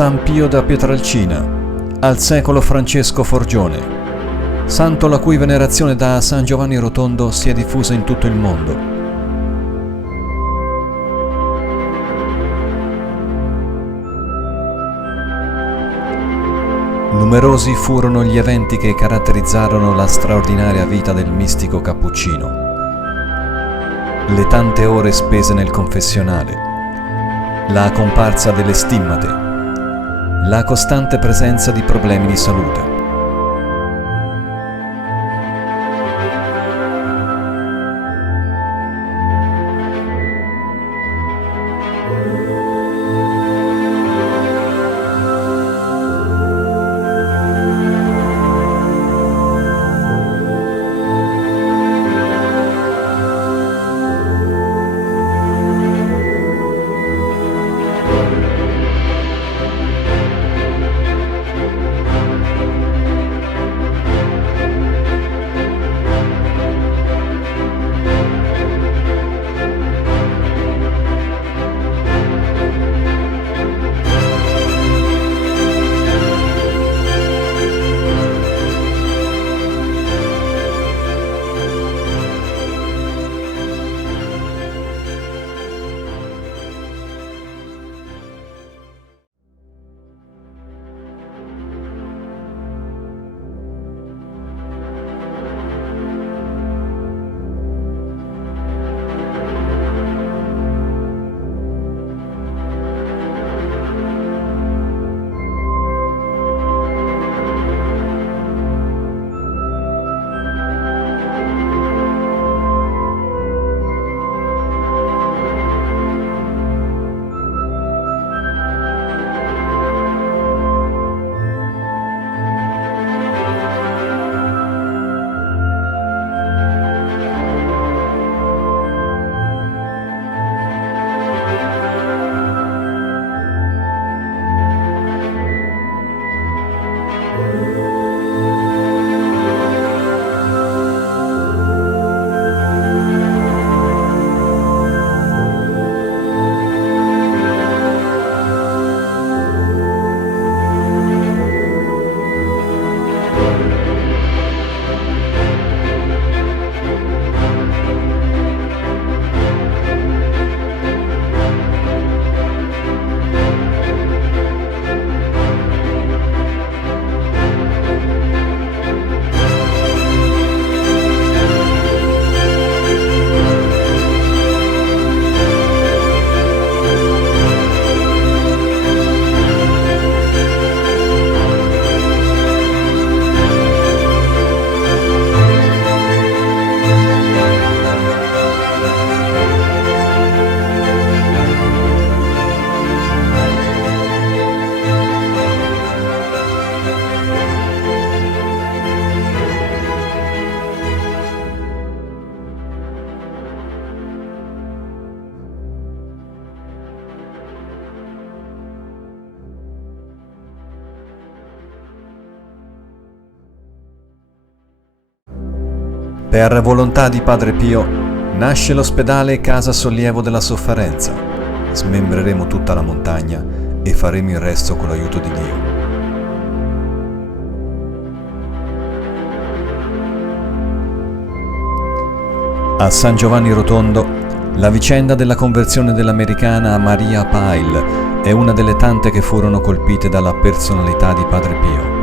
San Pio da Pietrelcina, al secolo Francesco Forgione, santo la cui venerazione da San Giovanni Rotondo si è diffusa in tutto il mondo. Numerosi furono gli eventi che caratterizzarono la straordinaria vita del mistico cappuccino. Le tante ore spese nel confessionale, la comparsa delle stimmate, la costante presenza di problemi di salute. Per volontà di Padre Pio nasce l'ospedale Casa Sollievo della Sofferenza. Smembreremo tutta la montagna e faremo il resto con l'aiuto di Dio. A San Giovanni Rotondo, la vicenda della conversione dell'americana Maria Pyle è una delle tante che furono colpite dalla personalità di Padre Pio.